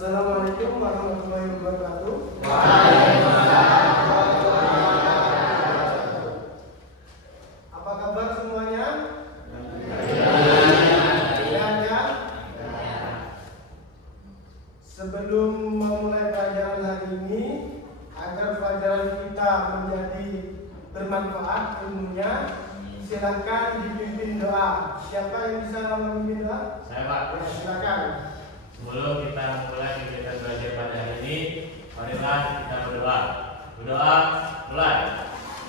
Assalamualaikum warahmatullahi wabarakatuh. Apa kabar semuanya? Ya. Sebelum memulai pelajaran hari ini, agar pelajaran kita menjadi bermanfaat ilmunya, silakan dipimpin doa. Siapa yang bisa memimpin doa? Saya, Pak. Ya, silakan. Sebelum kita mulai kegiatan belajar pada hari ini, marilah kita berdoa. Berdoa, mulai.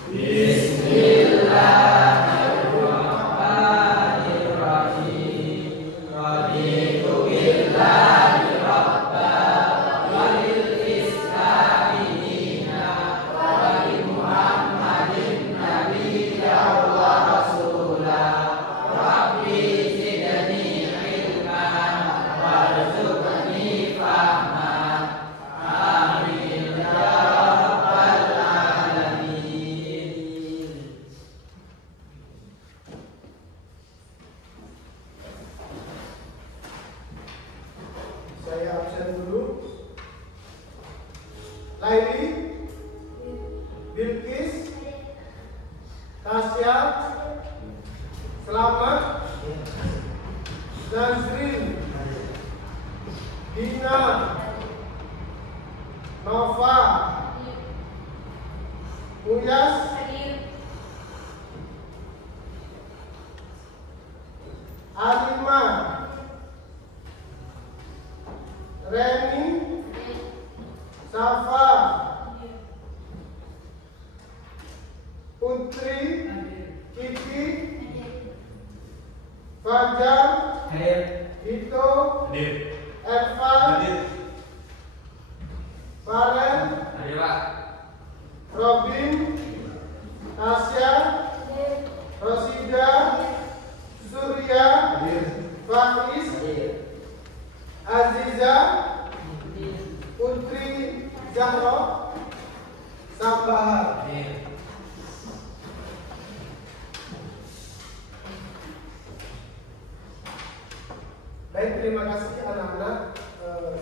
Bismillahirrahmanirrahim. Raditu billahi rabban wa bil islami dinan wa bi Muhammadin nabiyyan wa rasulah. Rabbi zidni ilman warzuqni fahman. Amin ya rabbal alamin. Saya absen dulu. Laili, Bilqis, Tasya, Selamat, Nazrin, Dina, Nova, Muyas, Alima, Reni, Safa, Putri, Kiki, Fajar, Vito, Ervan, Valen, Robin, Tasya, Rosida, Surya, Faiz, Aziza, Putri Zahra, Sambahar. Baik, terima kasih anak-anak.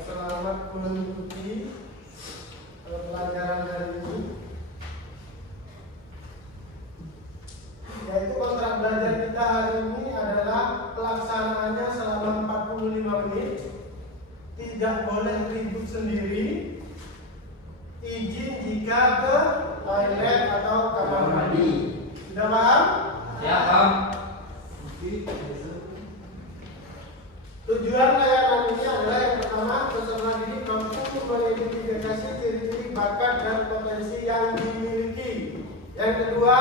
Selamat mengikuti pelajaran hari ini. Yaitu kontrak belajar kita hari ini adalah pelaksanaannya selama 45 menit. Tidak boleh ribut sendiri. Izin jika ke toilet atau kamar mandi. Sudah paham? Ya, Pak. Tujuan layanan ini adalah yang pertama, peserta didik mampu mengidentifikasi ciri-ciri bakat dan potensi yang dimiliki. Yang kedua,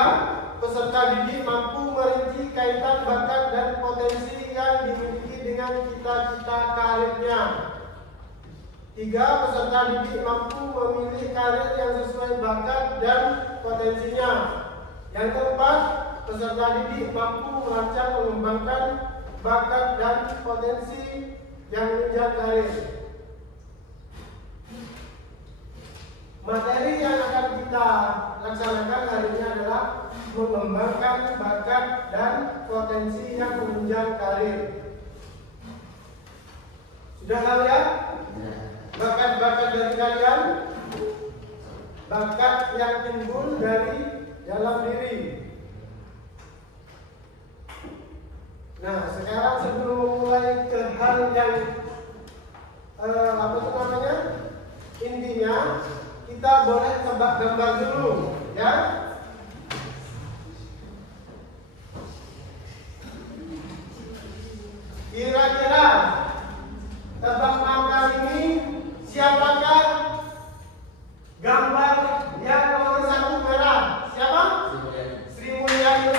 peserta didik mampu merinci kaitan bakat dan potensi yang dimiliki dengan cita-cita karirnya. Tiga, peserta didik mampu memilih karir yang sesuai bakat dan potensinya. Yang keempat, peserta didik mampu merancang mengembangkan bakat dan potensi yang menunjang karir. Materi yang akan kita laksanakan hari ini adalah mengembangkan bakat dan potensi yang menunjang karir. Sudah tahu ya? Bakat-bakat dari kalian, bakat yang timbul dari dalam diri. Nah, sekarang sebelum mulai ke hal yang apa itu namanya, intinya kita boleh tebak gambar dulu, ya. Kira-kira tebak angka ini siapakah gambar yang nomor 1 merah? Siapa? Sri Mulyani.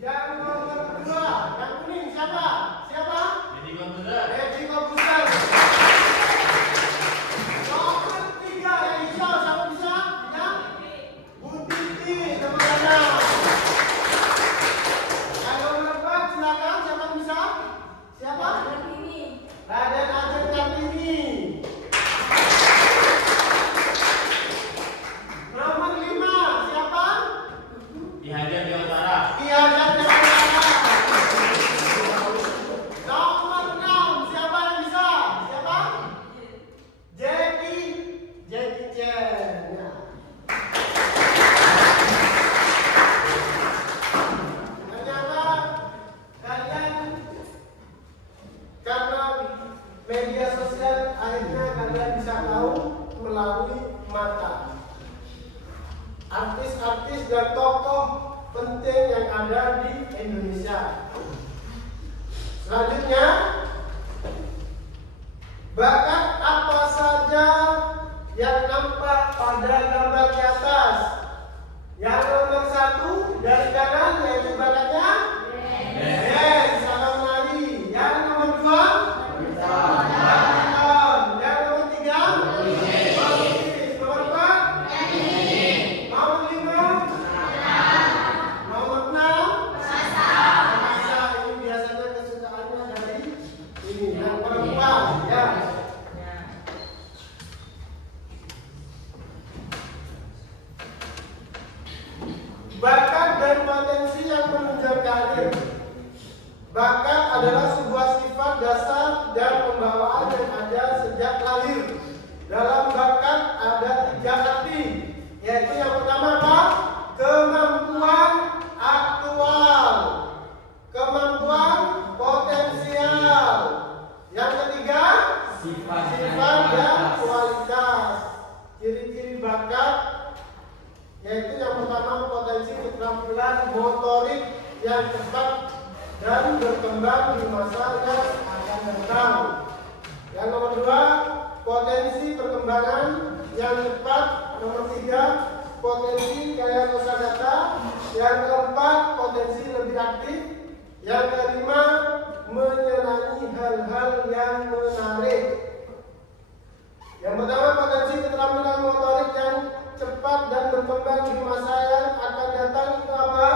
Yang nomor 2, yang kuning siapa? Siapa? Jadi komputer. Edi Komputer. Nomor 3 yang hijau siapa bisa? Ya? Bu Titi, teman-teman. tokoh penting yang ada di Indonesia. Selanjutnya, bakat apa saja yang nampak pada gambar di atas? Yang nomor 1 dari kanan yaitu bakatnya dance atau menari. Yang nomor 2 badminton. Yang nomor 3 melukis. Nomor 4 nomor 5 nomor 6 memasak. Ini biasanya kesukaannya dari ini yang perempuan ya. Bakat dan potensi yang menunjang karir. Bakat adalah sebuah sifat dasar dan pembawaan yang ada sejak lahir. Dalam bakat ada 3 arti, yaitu yang pertama apa? Kemampuan aktual, kemampuan potensial. Yang ketiga, Sifat dan kualitas. Ciri-ciri bakat yaitu yang pertama potensi keterampilan motorik yang cepat dan berkembang di masa yang akan datang. Yang nomor 2, potensi perkembangan yang cepat. Nomor 3, potensi kaya kosakata. Yang keempat, potensi lebih aktif. Yang kelima, menyenangi hal-hal yang menarik. Yang pertama, potensi keterampilan motorik yang cepat dan berkembang di masa yang akan datang itu apa?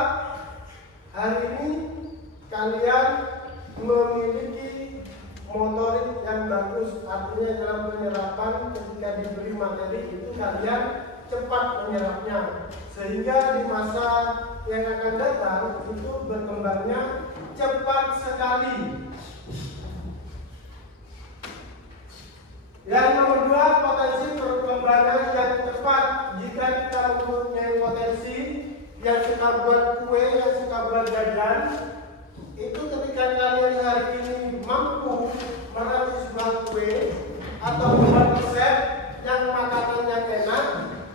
Hari ini kalian memiliki motorik yang bagus, artinya dalam penyerapan ketika diberi materi itu kalian cepat menyerapnya, sehingga di masa yang akan datang itu berkembangnya cepat sekali. Yang nomor 2, potensi perkembangan yang cepat. Jika kita mempunyai potensi yang suka buat kue, yang suka buat jajan, itu ketika kalian hari ini mampu merancang sebuah kue atau membuat resep yang makanannya enak,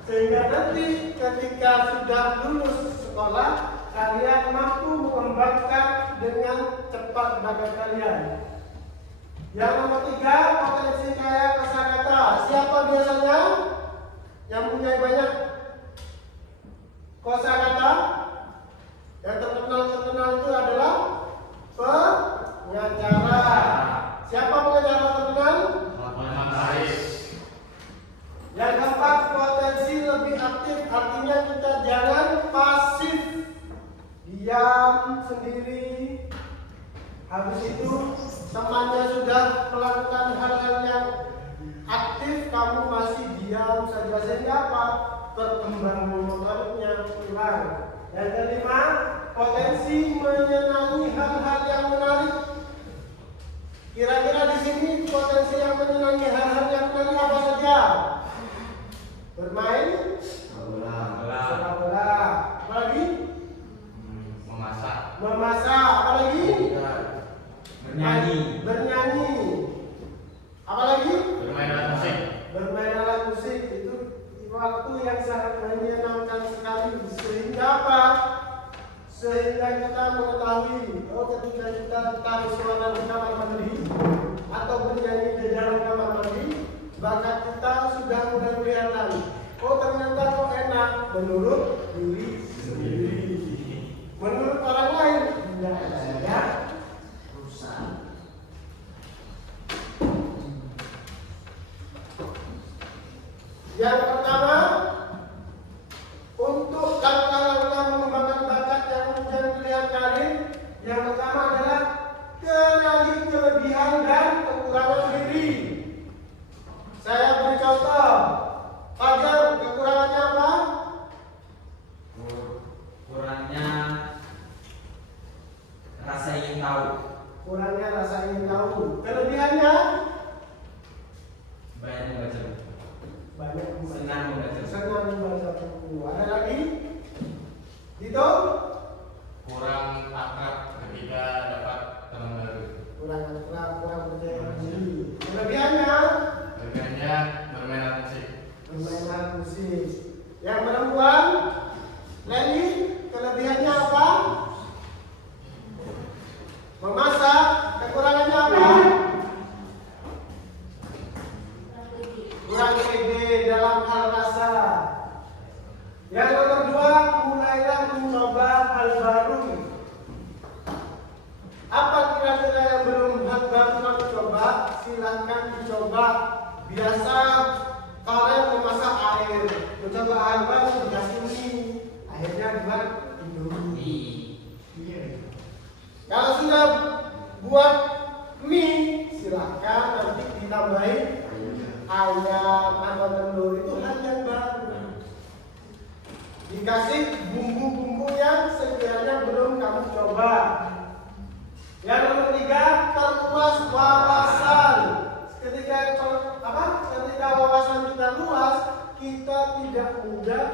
sehingga nanti ketika sudah lulus sekolah kalian mampu mengembangkan dengan cepat bakat kalian. Yang nomor 3, potensi kaya kosakata. Siapa biasanya yang punya banyak kosakata? Yang terkenal itu adalah pengacara. Siapa pengacara terkenal? Yang keempat, potensi lebih aktif. Artinya kita jangan pasif, diam sendiri. Habis itu temannya sudah melakukan hal-hal yang aktif, kamu masih diam saja, sehingga apa? Perkembangan motoriknya kurang. Yang kelima, potensi menyenangi hal-hal yang menarik. Kira-kira di sini potensi yang menyenangi hal-hal yang menarik apa saja? Bermain sepak bola. Apa lagi? Memasak. Apa lagi? Bernyanyi. Apa lagi? Bermain alat musik. Itu waktu yang sangat menyenangkan sekali. Sehingga apa? Sehingga kita mengetahui, ketika kita taruh suara di kamar mandi atau bernyanyi di dalam kamar mandi, bakat kita sudah mulai kelihatan. Ternyata kok enak menurut diri sendiri. Menurut orang lain, ya. Yang pertama, untuk langkah-langkah mengembangkan bakat yang menjadi pilihan karir, yang pertama adalah kenali kelebihan dan kekurangan diri. Saya beri contoh. Fajar, kekurangannya apa? Kurangnya rasa ingin tahu. Kelebihannya? Banyak membaca. Senang membaca buku. Ada lagi? Dito? Kurang akrab ketika dapat teman baru. Kurang percaya diri. Kelebihannya? Bermain alat musik. Yang perempuan? Leni, baru. Apa kira-kira yang belum hal baru kamu coba? Silahkan dicoba. Biasa kalian memasak air, mencoba air baru dikasih mie, akhirnya buat Indomie. Kalau sudah buat mie, silahkan nanti ditambahin ayam atau telur, itu hal yang baru. Dikasih bumbu-bumbu yang sekiranya belum kamu coba. Yang nomor 3, perluas wawasan. Ketika wawasan kita luas, kita tidak mudah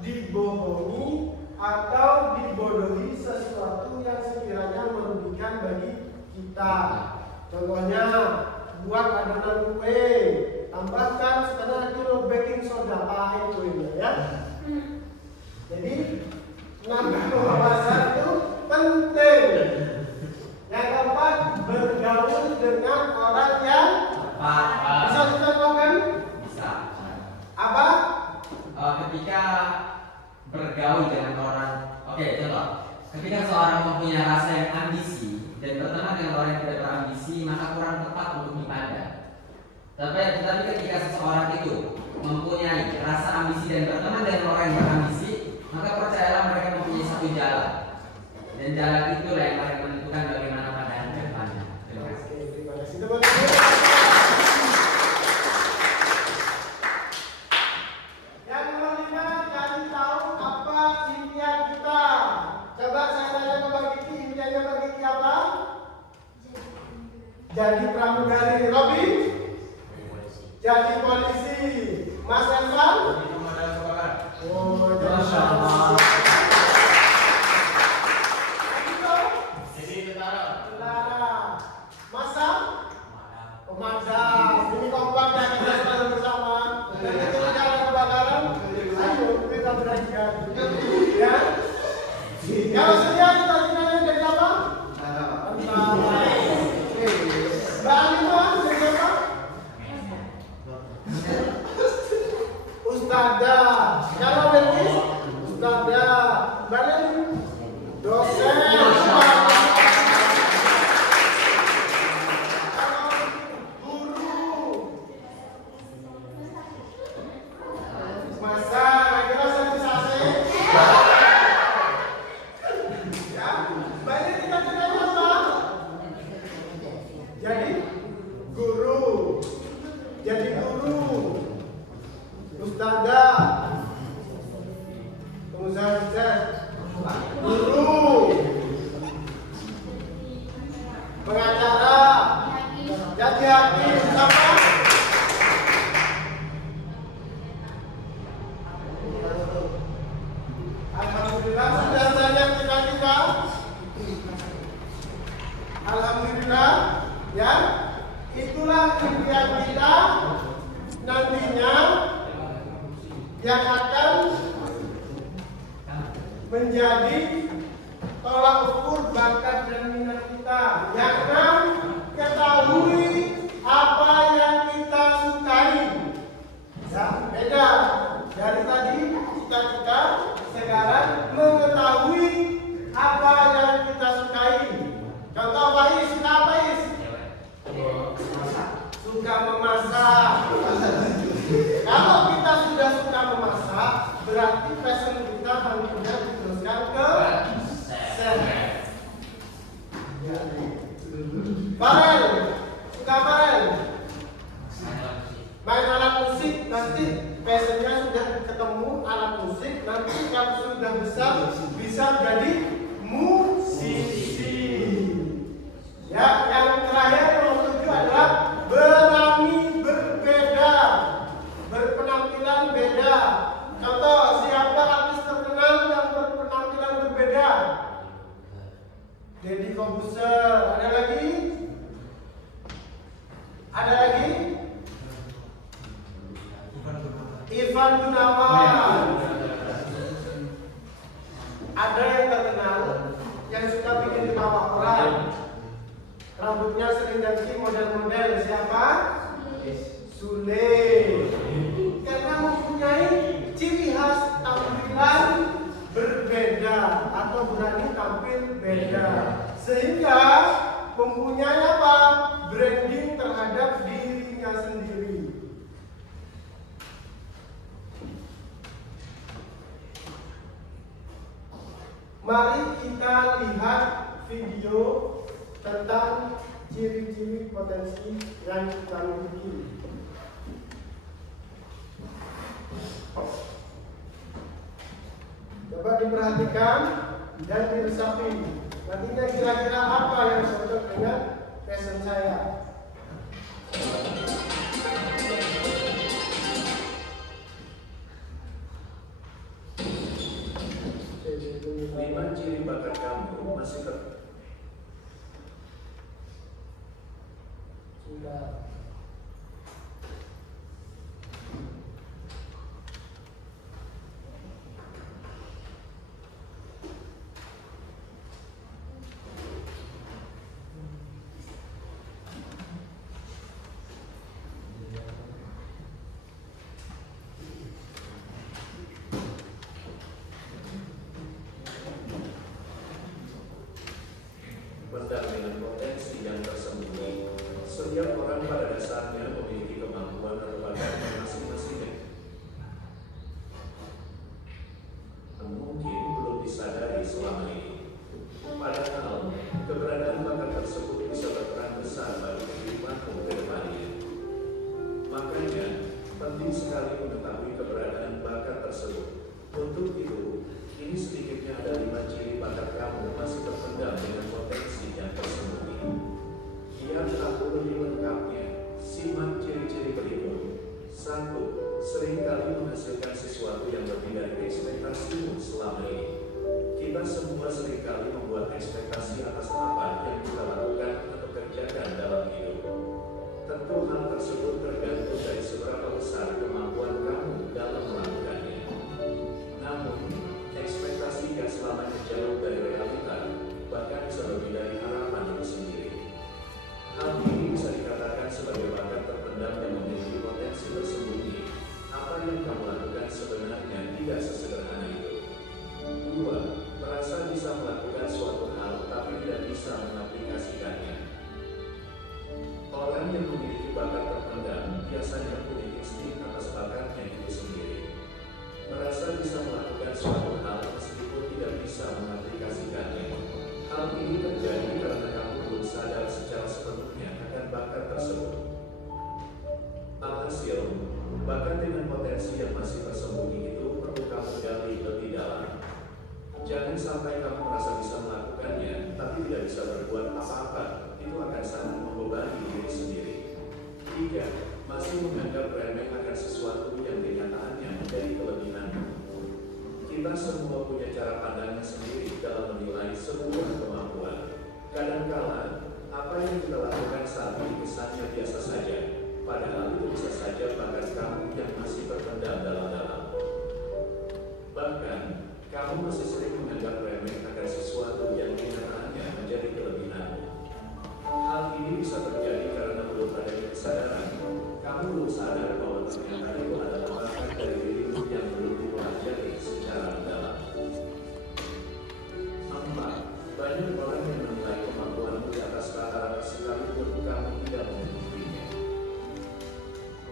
dibohongi atau dibodohi sesuatu yang sekiranya merugikan bagi kita. Contohnya, buat adonan kue, tambahkan setengah kilo baking soda, pahit kuenya ya. Jadi nambah wawasan itu penting. Yang keempat, bergaul dengan orang yang bisa dicontohkan? Bisa. Apa? Ketika bergaul dengan orang, oke, contoh. Ketika seorang mempunyai rasa yang ambisi dan berteman dengan orang yang tidak berambisi, maka kurang tepat untuk ibadah. Tetapi ketika seseorang itu mempunyai rasa ambisi dan berteman dengan orang yang berambisi, maka percayalah mereka mempunyai satu jalan. Dan jalan itulah yang paling menentukan bagaimana pada depannya. Terima kasih. Terima kasih teman-teman. Yang nomor 5, cari tahu apa impian kita. Coba saya tanya ke Mbak Kiki, impiannya Mbak Kiki apa? Jadi pramugari. Robi? Jadi polisi. Mas Elvan? Oh, jadi pemadam. Ini kompak ya, kita selalu bersama. Dan ketika ada kebakaran, ayo kita belajar. Ya. Kalau sedia cita-citanya jadi apa? Tentara. Mbak Alima jadi apa? Ustadzah. Kalau Belkis, ustadzah. Mbak Leni, dosen. Alhamdulillah, ya, itulah impian kita nantinya yang akan menjadi tolak ukur bakat dan minat kita. Yang 6, ketahui apa yang kita sukai. Ya, beda dari tadi cita-cita, sekarang mengetahui apa yang kita sukai. Contoh Faiz, suka apa Faiz? Suka memasak. Kalau kita sudah suka memasak, berarti passion kita harusnya diteruskan ke chef. Farel, suka Farel? Main alat musik, nanti passionnya sudah ketemu alat musik, nanti kalau sudah besar bisa jadi musisi. Ya, yang terakhir nomor 7 adalah berani berbeda, berpenampilan beda. Contoh, siapa artis terkenal yang berpenampilan berbeda? Deddy Corbuzier. Ada lagi? Ada lagi? Ivan Gunawan. Ada yang terkenal yang suka bikin ketawa orang. Rambutnya sering ganti model-model. Siapa? Sule. Karena mempunyai ciri khas tampilan berbeda atau berani tampil beda, sehingga mempunyai apa? Branding terhadap dirinya sendiri. Mari kita lihat video tentang ciri-ciri potensi yang kita miliki. Coba diperhatikan dan diresapi. Nantinya kira-kira apa yang cocok dengan passion saya. Lima ciri bakat kamu masih Sudah. berdasar dengan potensi yang tersembunyi. Setiap orang pada dasarnya memiliki kemampuan atau bakat masing-masingnya. Mungkin belum disadari selama ini. Padahal keberadaan bakat tersebut bisa berperan besar bagi kehidupanmu ke depannya. Makanya penting sekali mengetahui keberadaan bakat tersebut. Untuk itu, ini sedikitnya ada 5 ciri bakat kamu masih terpendam dengan potensi yang tersembunyi. Biar tahu lebih lengkapnya, simak ciri-ciri berikut. 1. Seringkali menghasilkan sesuatu yang lebih dari ekspektasimu selama ini. Kita semua seringkali membuat ekspektasi atas apa yang kita lakukan atau kerjakan dalam hidup. Tentu hal tersebut tergantung dari seberapa besar kemampuan kamu dalam melakukannya. Namun, ekspektasi yang selamanya jauh dari realita, bahkan bisa lebih dari harapan itu sendiri. Hal ini bisa dikatakan sebagai bakat terpendam yang memiliki potensi tersembunyi. Apa yang kamu lakukan sebenarnya tidak sesederhana itu. 2. Merasa bisa melakukan suatu hal tapi tidak bisa mengaplikasikannya. Orang yang memiliki bakat terpendam biasanya punya insting atas bakatnya itu sendiri. Merasa bisa melakukan suatu hal meskipun tidak bisa mengaplikasikannya. Hal ini terjadi karena kamu belum sadar secara sepenuhnya akan bakat tersebut. Alhasil, bakat dengan potensi yang masih tersembunyi itu perlu kamu gali lebih dalam. Jangan sampai kamu merasa bisa melakukannya, tapi tidak bisa berbuat apa-apa. Itu akan sangat membebani diri sendiri. 3. Masih menganggap remeh akan sesuatu yang kenyataannya menjadi kelebihanmu. Kita semua punya cara pandangnya sendiri dalam menilai sebuah kemampuan. Kadangkala, apa yang kita lakukan saat ini kesannya biasa saja, padahal itu bisa saja bakat kamu yang masih terpendam dalam-dalam. Bahkan, kamu masih sering menganggap remeh akan sesuatu yang kenyataannya menjadi kelebihanmu. Hal ini bisa terjadi karena belum adanya kesadaran. Kamu belum sadar bahwa ternyata itu adalah bakat dari dirimu yang belum dipelajari secara mendalam. 4. Banyak orang yang menilai kemampuanmu di atas rata-rata sekalipun kamu tidak memilikinya.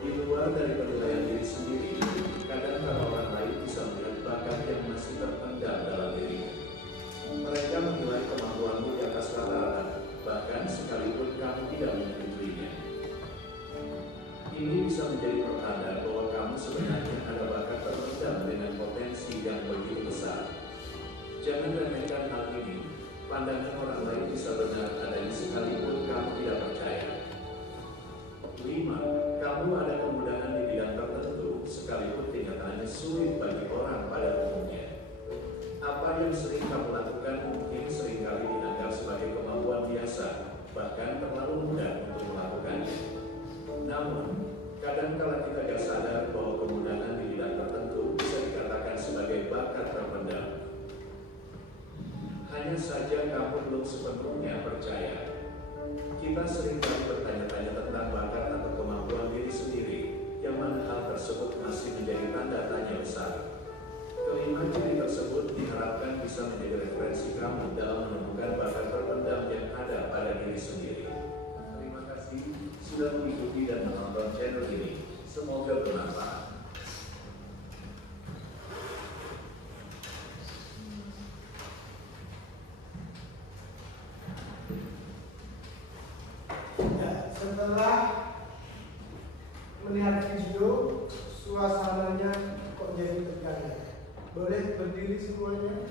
Di luar dari penilaian diri sendiri, kadang-kadang orang lain bisa melihat bakat yang masih terpendam dalam dirimu. Mereka menilai kemampuanmu di atas rata-rata, bahkan sekalipun kamu tidak menyetujuinya. Ini bisa menjadi pertanda bahwa kamu sebenarnya ada bakat terpendam dengan potensi yang begitu besar. Jangan remehkan hal ini. Pandangan orang lain bisa benar adanya sekalipun kamu tidak percaya. 5. Kamu ada kemudahan di bidang tertentu, sekalipun kenyataannya sulit bagi orang pada umumnya. Apa yang sering kamu lakukan mungkin seringkali dianggap sebagai kemampuan biasa, bahkan terlalu mudah untuk melakukannya. Namun, kadang-kala kita tidak sadar bahwa kemudahan di bidang tertentu bisa dikatakan sebagai bakat terpendam. Hanya saja kamu belum sepenuhnya percaya. Kita seringkali bertanya-tanya tentang bakat atau kemampuan diri sendiri, yang mana hal tersebut masih menjadi tanda tanya besar. Kelima ciri tersebut diharapkan bisa menjadi referensi kamu dalam menemukan bakat terpendam yang ada pada diri sendiri. Terima kasih sudah mengikuti dan menonton channel ini. Semoga bermanfaat. Setelah melihat video, suasananya kok jadi tegang. Boleh berdiri semuanya?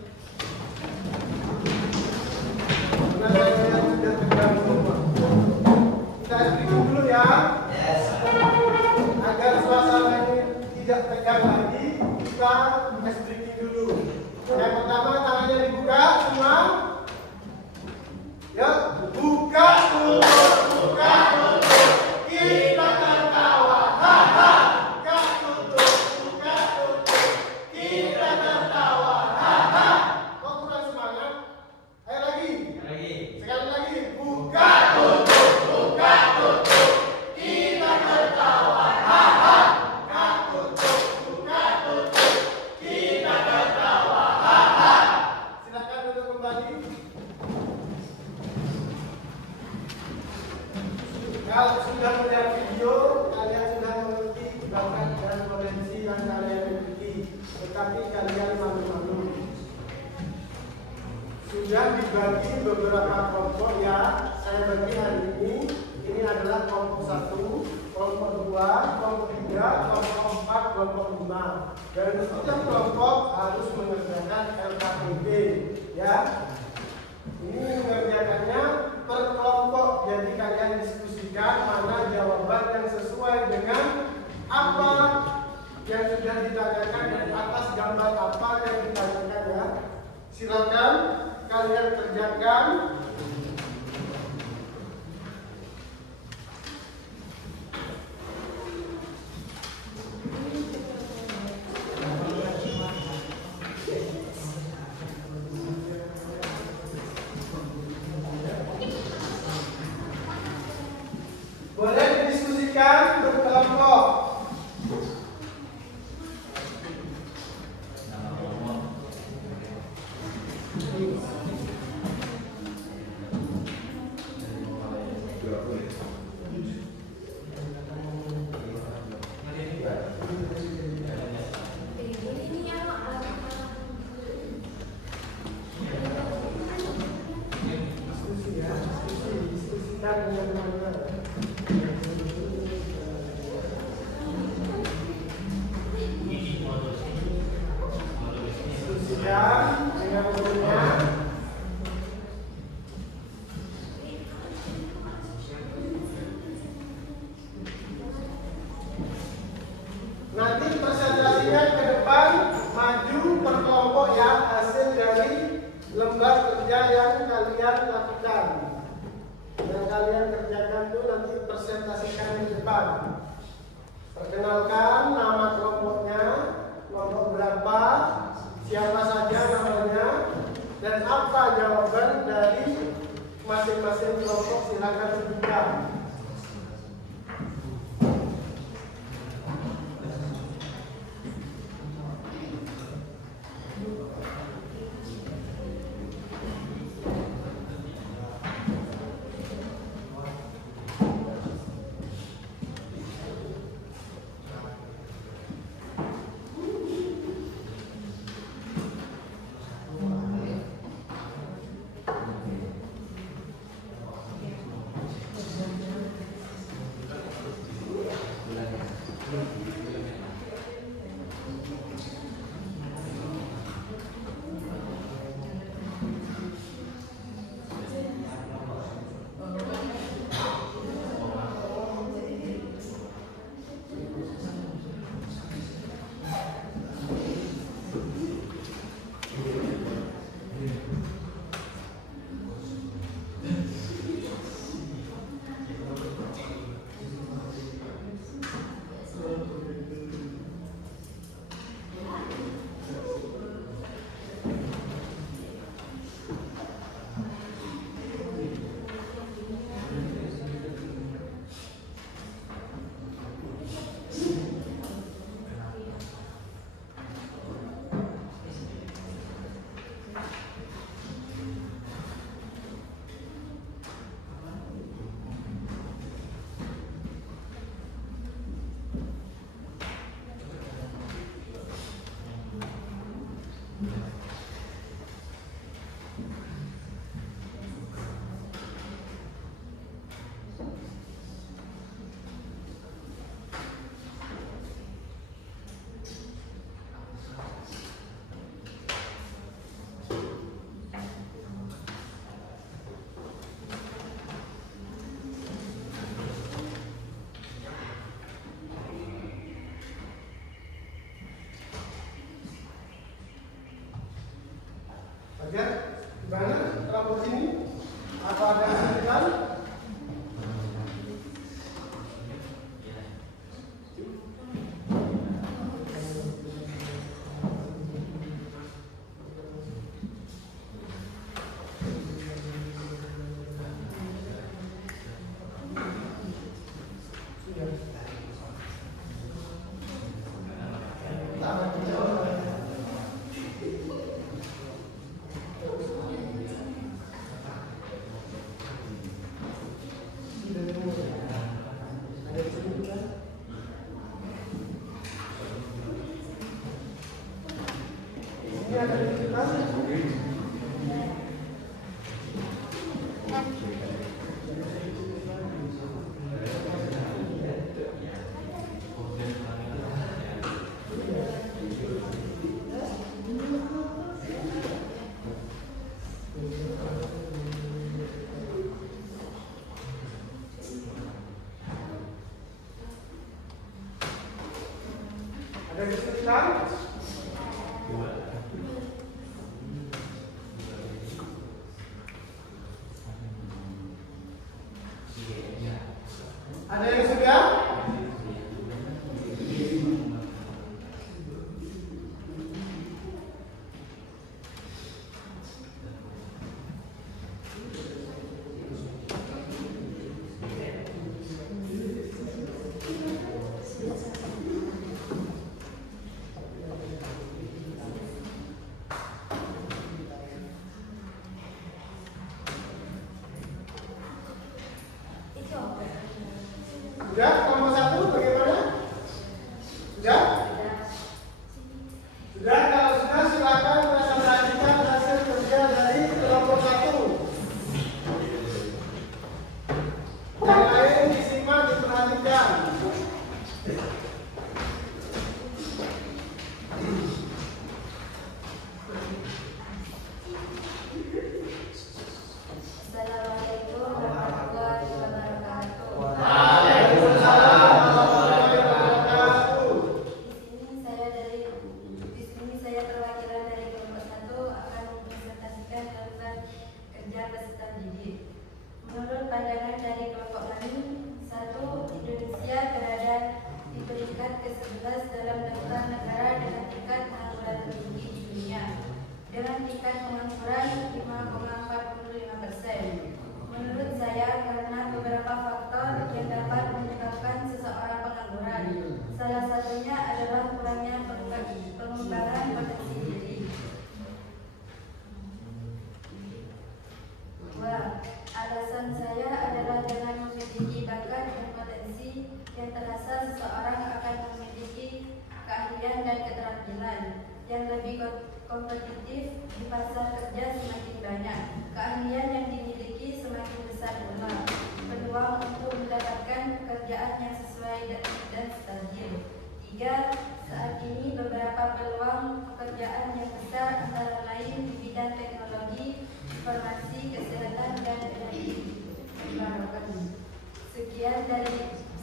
Karena saya sudah tegang semua. Kita explication dulu ya. Yes. Agar suasana ini tidak tegang lagi, kita explication dulu. Yang pertama, tangannya dibuka semua. Ya, buka dulu. Buka tutup, kita tertawa, haha. Buka tutup, kita tertawa, haha. Kok kurang semangat? Ayo lagi. Sekali lagi, buka tutup, kita tertawa, haha. Buka tutup, kita tertawa, haha. Silakan duduk kembali. Kalau sudah melihat video, kalian sudah mengerti bakat dan potensi yang kalian miliki, tetapi kalian malu-malu. Sudah dibagi beberapa kelompok ya. Saya bagi hari ini. Ini adalah kelompok 1, kelompok 2, kelompok 3, kelompok 4, kelompok 5. Dan setiap kelompok harus mengerjakan LKPB ya. Ini mengerjakannya per kelompok, jadi kalian diskusikan mana jawaban yang sesuai dengan apa yang sudah ditanyakan dan atas gambar apa yang ditanyakan ya. Silakan kalian kerjakan. Boleh didiskusikan berkelompok. Diskusikan dengan mana? Diskusikan dengan umumnya. Nanti presentasinya ke depan, maju per kelompok ya, hasil dari lembar kerja yang kalian lakukan. Yang kalian kerjakan itu nanti presentasikan di depan. Perkenalkan nama kelompoknya, kelompok berapa, siapa saja namanya, dan apa jawaban dari masing-masing kelompok. Silakan sebutkan. Gimana rambut ini? Apa ada kesulitan? Ada kesulitan? Ada yang sudah? Sudah? Kelompok 1 bagaimana? Sudah? Sudah? Kalau sudah silakan presentasikan hasil kerja dari kelompok 1. Yang lain disimak, diperhatikan. Assalamualaikum warahmatullahi wabarakatuh. Di sini saya perwakilan dari kelompok 1 akan mempresentasikan tentang kerja peserta didik. Menurut pandangan dari kelompok kami, 1. Indonesia berada di peringkat ke-11 dalam daftar negara dengan tingkat pengangguran tertinggi di dunia, dengan tingkat pengangguran 5,45%. Menurut saya, karena beberapa faktor yang dapat menyebabkan seseorang pengangguran. Salah satunya adalah kurangnya pengembangan potensi diri. 2. Alasan saya adalah dengan memiliki bakat dan potensi yang terasa, seseorang akan memiliki keahlian dan keterampilan yang lebih kompetitif di pasar kerja semakin banyak. Keahlian yang dimiliki semakin besar pula peluang untuk mendapatkan pekerjaan yang sesuai dan stabil. 3. Saat ini beberapa peluang pekerjaan yang besar antara lain di bidang teknologi, informasi, kesehatan, dan energi terbarukan.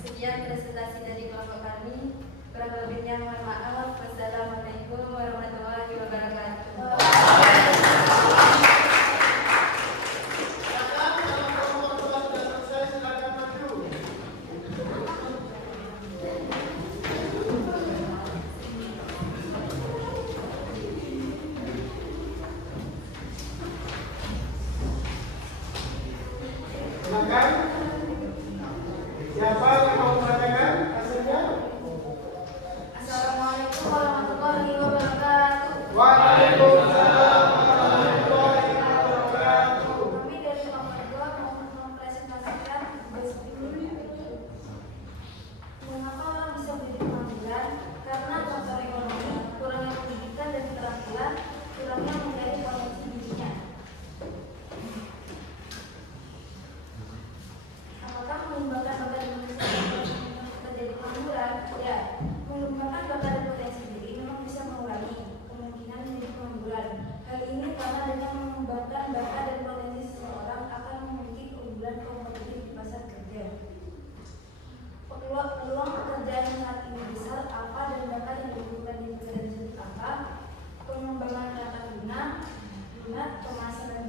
Sekian presentasi dari kelompok kami. Kurang lebihnya mohon maaf. Wassalamualaikum warahmatullahi wabarakatuh. Silakan. Siapa yang mau membacakan hasilnya? Assalamualaikum warahmatullahi wabarakatuh. Waalaikumsalam warahmatullahi wabarakatuh. Kami dari kelompok 2 mau mempresentasikan mengapa orang bisa menjadi pengangguran. Karena faktor ekonomi, kurangnya pendidikan dan keterampilan, kurangnya menjadi potensi dirinya. Apakah mengembangkan bakat dan potensi terjadi pengangguran? Ya, mengembangkan bakat dan potensi diri memang bisa mengurangi kemungkinan menjadi pengangguran. Hal ini karena dengan mengembangkan bakat dan potensi seseorang akan memiliki keunggulan kompetitif di pasar kerja. Peluang pekerjaan yang saat ini besar apa dan bakat yang dibutuhkan di pekerjaan apa? Pengembangan kata guna, pemasaran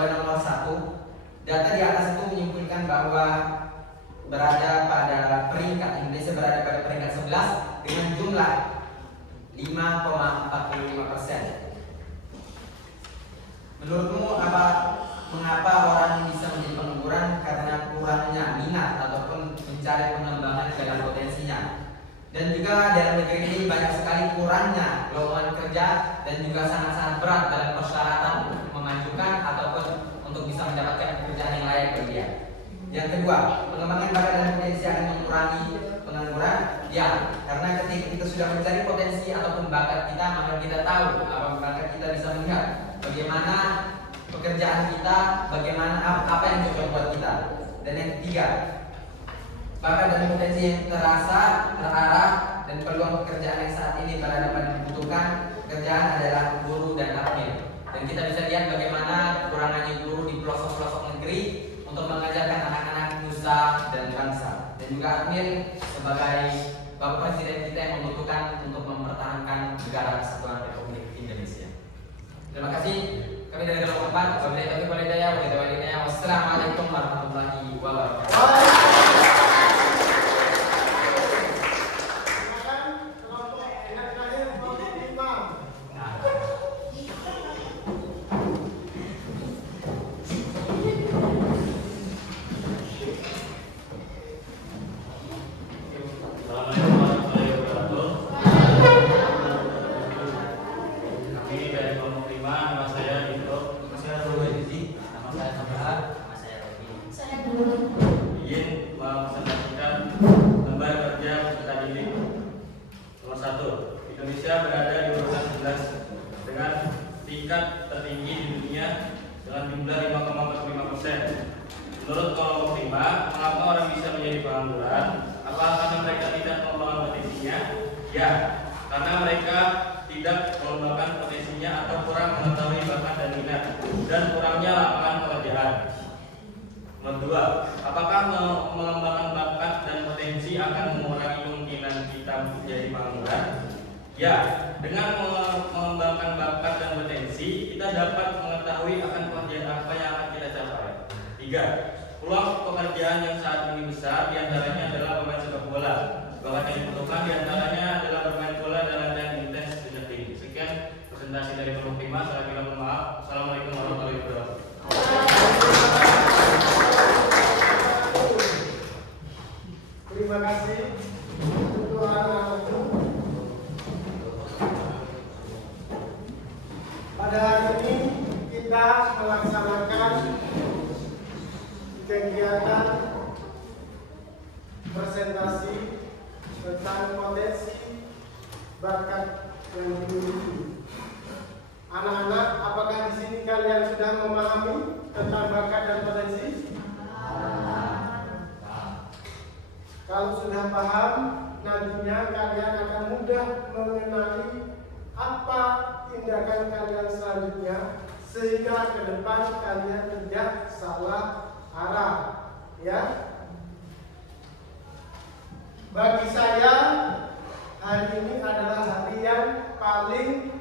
oleh nomor 1. Data di atas itu menyimpulkan bahwa Indonesia berada pada peringkat 11 dengan jumlah 5,45%. Menurutmu mengapa orang bisa menjadi pengangguran? Karena kurangnya minat ataupun mencari pengembangan dalam potensinya. Dan juga dalam negeri ini banyak sekali kurangnya lowongan kerja dan juga sangat-sangat berat dalam persyaratan untuk memajukan ataupun untuk bisa mendapatkan pekerjaan yang layak bagi dia. Yang kedua, pengembangan bakat dan potensi akan mengurangi pengangguran. Ya, karena ketika kita sudah mencari potensi ataupun bakat kita, maka kita tahu apa bakat kita bisa melihat bagaimana pekerjaan kita, bagaimana apa yang cocok buat kita. Dan yang ketiga, bakat dan potensi yang terarah dan peluang pekerjaan yang saat ini berada pada dibutuhkan pekerjaan adalah guru dan admin. Dan kita bisa lihat bagaimana kekurangannya guru di pelosok-pelosok negeri untuk mengajarkan anak-anak nusa dan bangsa. Dan juga admin sebagai Bapak Presiden kita yang membutuhkan untuk mempertahankan negara kesatuan Republik Indonesia. Terima kasih. Kami dari Kelompok 4. Wassalamualaikum warahmatullahi wabarakatuh. Indonesia berada di urutan 11 dengan tingkat tertinggi di dunia dengan jumlah 5,45%. Menurut kelompok 5, mengapa orang bisa menjadi pengangguran? Apakah karena mereka tidak mengembangkan potensinya? Ya, karena mereka tidak mengembangkan potensinya atau kurang mengetahui bakat dan minat dan kurangnya lapangan pekerjaan. Nomor 2, apakah mengembangkan bakat dan potensi akan mengurangi kemungkinan kita menjadi pengangguran? Ya, dengan mengembangkan bakat dan potensi, kita dapat mengetahui akan pekerjaan apa yang akan kita capai. 3, peluang pekerjaan yang saat ini besar diantaranya adalah pemain sepak bola. Bakat yang dibutuhkan diantaranya adalah bermain bola dan latihan intens sejak dini. Sekian presentasi dari kelompok 5. Saya bilang maaf. Assalamualaikum warahmatullahi wabarakatuh. Terima kasih untuk anak-anakku. Pada hari ini kita melaksanakan kegiatan presentasi tentang potensi bakat yang dimiliki. Anak-anak, apakah di sini kalian sudah memahami tentang bakat dan potensi? Kalau sudah paham, nantinya kalian akan mudah mengenali apa tindakan kalian selanjutnya sehingga ke depan kalian tidak salah arah. Ya. Bagi saya, hari ini adalah hari yang paling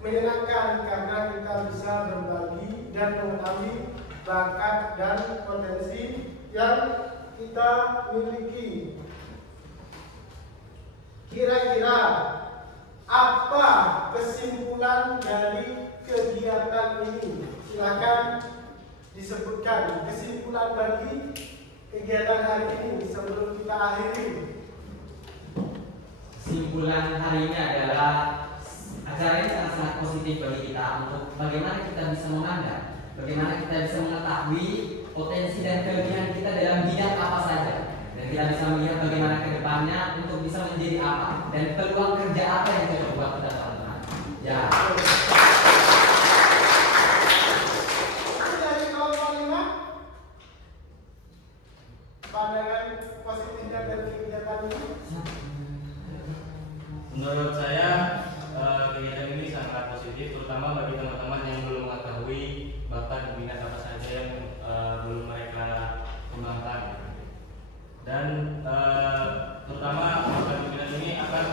menyenangkan karena kita bisa berbagi dan mengetahui bakat dan potensi yang kita miliki. Kira-kira apa kesimpulan dari kegiatan ini? Silakan disebutkan kesimpulan bagi kegiatan hari ini sebelum kita akhiri. Kesimpulan hari ini adalah acara ini sangat-sangat positif bagi kita untuk bagaimana kita bisa memandang, bagaimana kita bisa mengetahui potensi dan kelebihan kita dalam bidang apa saja, dan kita bisa melihat bagaimana ke depannya untuk bisa menjadi apa dan peluang kerja apa yang cocok buat kita teman-teman. Ya. Dari kelompok 5, pandangan positifnya dari kegiatan ini. Menurut saya kegiatan ini sangat positif, terutama bagi teman-teman yang belum mengetahui bakat dan minat apa saja yang belum mereka kembangkan. Dan terutama bakat dan minat ini akan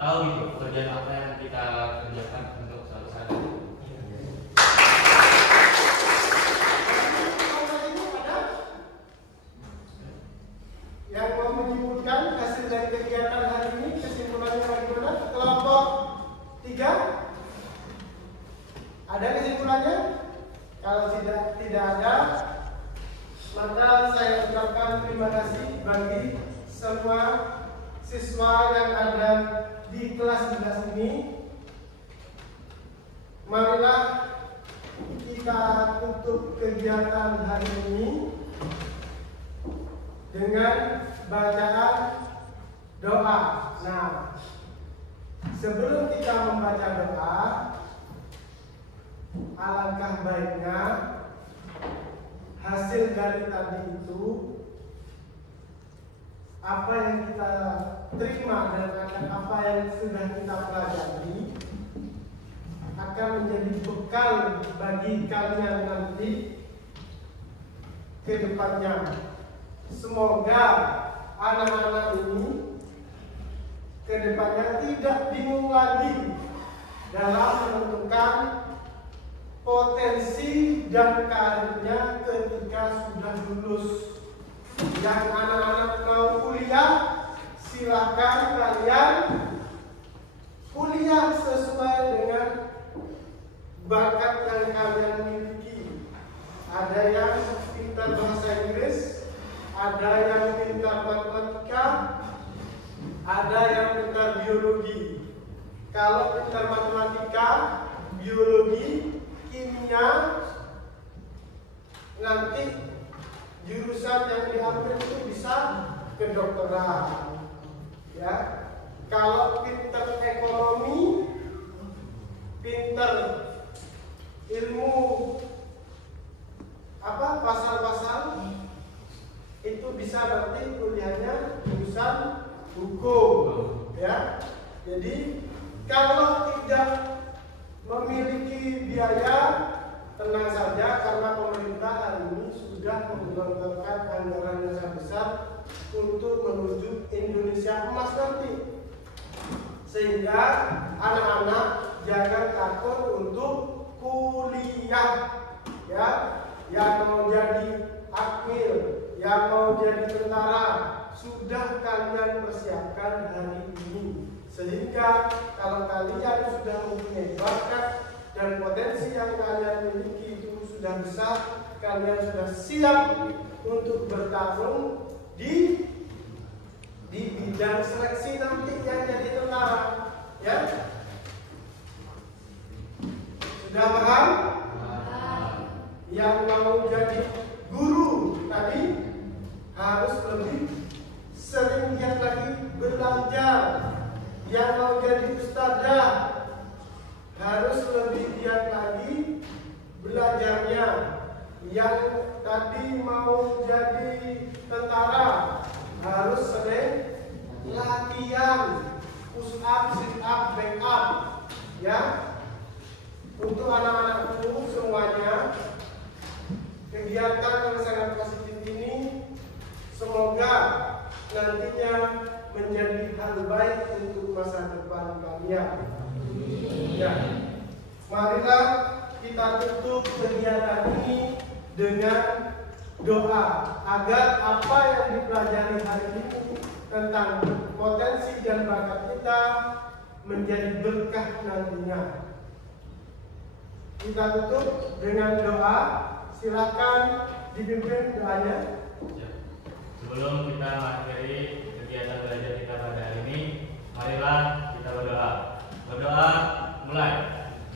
tahu gitu pekerjaan apa yang kita kerjakan untuk suatu saat. kesimpulannya? Kalau tidak ada, maka saya ucapkan terima kasih bagi semua siswa yang ada di kelas 11 ini. Marilah kita tutup kegiatan hari ini dengan bacaan doa. Nah, sebelum kita membaca doa, alangkah baiknya hasil dari tadi itu, apa yang kita terima dan apa yang sudah kita pelajari akan menjadi bekal bagi kalian nanti ke depannya. Semoga anak-anak ini ke depannya tidak bingung lagi dalam menentukan potensi dan karirnya ketika sudah lulus. Yang anak-anak mau kuliah, silakan kalian kuliah sesuai dengan bakat yang kalian miliki. Ada yang pintar bahasa Inggris, ada yang pintar matematika, ada yang pintar biologi. Kalau pintar matematika, biologi, kimia, nanti jurusan yang diambil itu bisa kedokteran. Ya, kalau pintar ekonomi, pintar ilmu pasar-pasar, itu bisa nanti kuliahnya jurusan hukum. Ya, jadi kalau tidak memiliki biaya, tenang saja karena pemerintah hari ini sudah menggelontorkan anggaran yang sangat besar untuk menuju Indonesia emas nanti. Sehingga anak-anak jangan takut untuk kuliah. Ya, yang mau jadi akmil, yang mau jadi tentara, sudah kalian persiapkan hari ini. Sehingga kalau kalian sudah mempunyai bakat dan potensi yang kalian miliki itu sudah besar, kalian sudah siap untuk bertarung di bidang seleksi nanti yang jadi tentara. Ya, sudah paham? Yang mau jadi guru tadi harus lebih sering giat lagi belajar. Yang mau jadi ustadzah harus lebih giat lagi belajarnya. Yang tadi mau jadi tentara harus sering latihan push up, sit up, back up. Ya, untuk anak-anakku semuanya, kegiatan yang sangat positif ini semoga nantinya menjadi hal baik untuk masa depan kalian. Ya, marilah kita tutup kegiatan ini dengan doa agar apa yang dipelajari hari ini tentang potensi dan bakat kita menjadi berkah nantinya. Kita tutup dengan doa. Silakan dipimpin doanya. Sebelum kita mengakhiri kegiatan belajar kita pada hari ini, marilah kita berdoa. Berdoa mulai.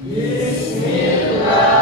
Bismillah.